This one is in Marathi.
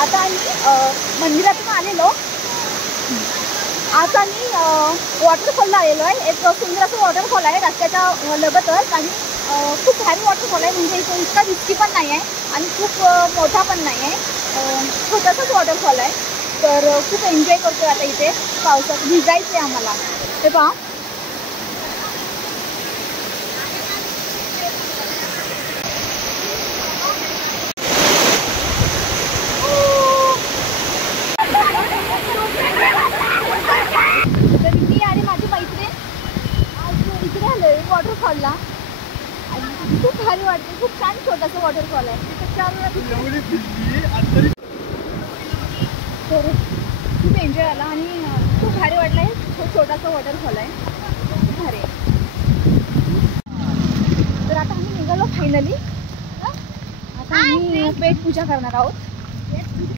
आता आम्ही मंदिरातून आलेलो. आज आम्ही वॉटरफॉलला आलेलो आहे. एक सुंदर असं वॉटरफॉल आहे रस्त्याच्या लगतच आणि खूप भारी वॉटरफॉल आहे. म्हणजे इथे इतका रिस्की पण नाही आहे आणि खूप मोठा पण नाही आहे. छोटासाच वॉटरफॉल आहे. तर खूप एन्जॉय करतो आता इथे. पावसात भिजायचं आहे आम्हाला. ते पहा वॉटरफॉलला आणि खूप भारी वाटते. खूप छान छोटासा वॉटरफॉल आहे. तर खूप एन्जॉय आला आणि खूप भारी वाटलं आहे. छोटासा वॉटरफॉल आहे. खूप भारी आहे. तर आता आम्ही निघालो फायनली. आता आम्ही पेट पूजा करणार आहोत.